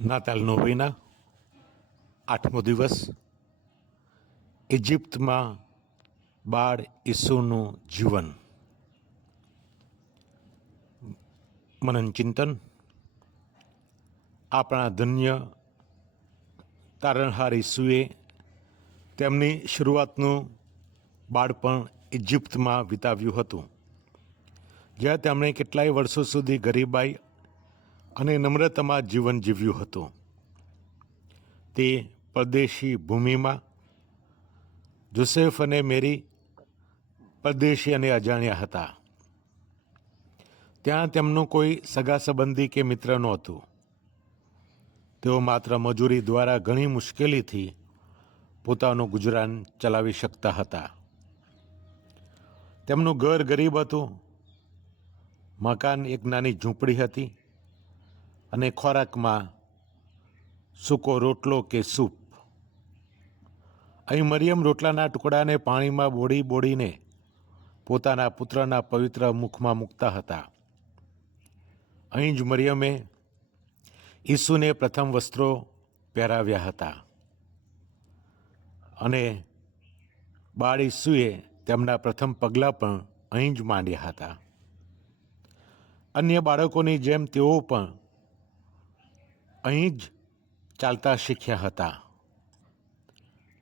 નાતાલ નોવેના 8મો દિવસ. ઇજિપ્તમાં બાળ ઈસુનું જીવન. મનન ચિંતન. આપણા ધન્ય તારણહાર ઈસુએ તેમની શરૂઆતનું બાળપણ ઇજિપ્તમાં વિતાવ્યું હતું, જ્યાં તેમણે કેટલાય વર્ષો સુધી ગરીબાઈ અને નમ્રતામાં જીવન જીવ્યું હતું. તે પરદેશી ભૂમિમાં જોસેફ અને મેરી પરદેશી અને અજાણ્યા હતા. ત્યાં તેમનું કોઈ સગા સંબંધી કે મિત્ર નહોતું. તેઓ માત્ર મજૂરી દ્વારા ઘણી મુશ્કેલીથી પોતાનું ગુજરાન ચલાવી શકતા હતા. તેમનું ઘર ગરીબ હતું. મકાન એક નાની ઝૂંપડી હતી અને ખોરાકમાં સૂકો રોટલો કે સૂપ. અહીં મરિયમ રોટલાના ટુકડાને પાણીમાં બોળીને પોતાના પુત્રના પવિત્ર મુખમાં મૂકતા હતા. અહીં જ મરિયમે ઈસુને પ્રથમ વસ્ત્રો પહેરાવ્યા હતા અને બાળ ઈસુએ તેમના પ્રથમ પગલાં પણ અહીં જ માંડ્યા હતા. અન્ય બાળકોની જેમ તેઓ પણ અહીં જ ચાલતા શીખ્યા હતા.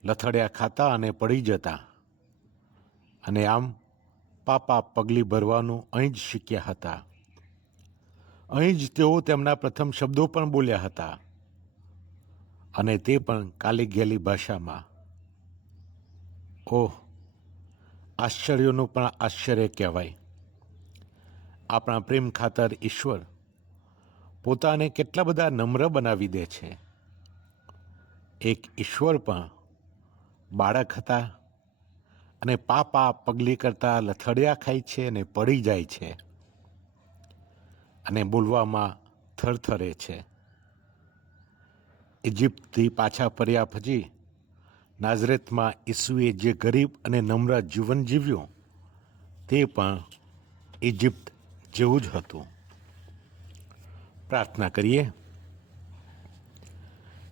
લથડિયા ખાતા અને પડી જતા, અને આમ પાપા પગલી ભરવાનું અહીં જ શીખ્યા હતા. અહીં જ તેઓ તેમના પ્રથમ શબ્દો પણ બોલ્યા હતા, અને તે પણ કાલી ગેલી ભાષામાં. ઓહ, આશ્ચર્યનું પણ આશ્ચર્ય કહેવાય. આપણા પ્રેમ ખાતર ઈશ્વર પોતાને કેટલા બધા નમ્ર બનાવી દે છે. એક ઈશ્વર પણ બાળક હતા અને પાપા પગલી કરતા લથડિયા ખાય છે અને પડી જાય છે અને બોલવામાં થરથરે છે. ઇજિપ્તથી પાછા ફર્યા પછી નાઝરેથમાં ઈસુએ જે ગરીબ અને નમ્ર જીવન જીવ્યું, તે પણ ઇજિપ્ત જેવું જ હતું. પ્રાર્થના કરીએ.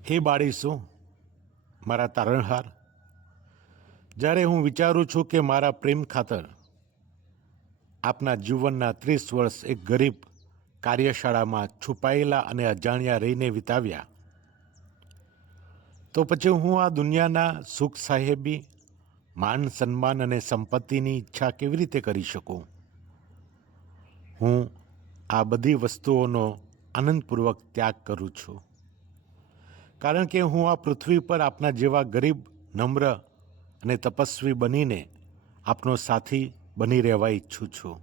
હે બાળ ઈસુ, મારા તારણહાર, જ્યારે હું વિચારું છું કે મારા પ્રેમ ખાતર આપના જીવનના 30 વર્ષ એક ગરીબ કાર્યશાળામાં છુપાયેલા અને અજાણ્યા રહીને વિતાવ્યા, તો પછી હું આ દુનિયાના સુખ સાહેબી, માન સન્માન અને સંપત્તિની ઈચ્છા કેવી રીતે કરી શકું? હું આ બધી વસ્તુઓનો આનંદપૂર્વક ત્યાગ કરું છું, કારણ કે હું આ પૃથ્વી પર આપના જેવા ગરીબ, નમ્ર અને તપસ્વી બનીને આપનો સાથી બની રહેવા ઈચ્છું છું,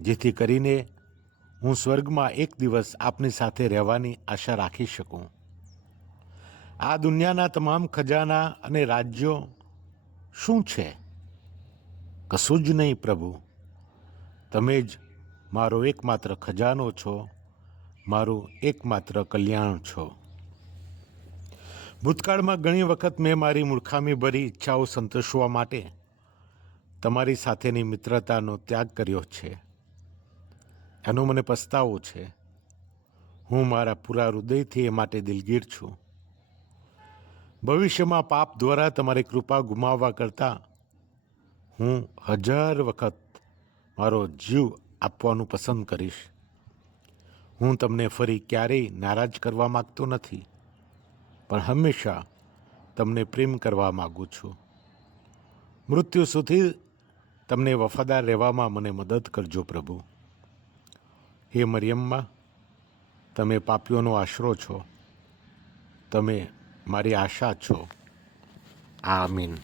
જેથી કરીને હું સ્વર્ગમાં એક દિવસ આપની સાથે રહેવાની આશા રાખી શકું. આ દુનિયાના તમામ ખજાના અને રાજ્યો શું છે? કશું જ નહીં પ્રભુ. તમે જ મારો એકમાત્ર ખજાનો છો, મારું એકમાત્ર કલ્યાણ છો. ભૂતકાળમાં ઘણી વખત મેં મારી મૂર્ખામી ભરી ઈચ્છાઓ સંતોષવા માટે તમારી સાથેની મિત્રતાનો ત્યાગ કર્યો છે. એનો મને પસ્તાવો છે. હું મારા પૂરા હૃદયથી એ માટે દિલગીર છું. ભવિષ્યમાં પાપ દ્વારા તમારી કૃપા ગુમાવવા કરતાં હું 1000 વખત મારો જીવ આપવાનું પસંદ કરીશ. હું તમને ફરી ક્યારેય નારાજ કરવા માગતો નથી, પણ હંમેશા તમને પ્રેમ કરવા માગું છું. મૃત્યુ સુધી તમને વફાદાર રહેવામાં મને મદદ કરજો પ્રભુ. હે મરિયમમાં, તમે પાપીઓનો આશરો છો. તમે મારી આશા છો. આમીન.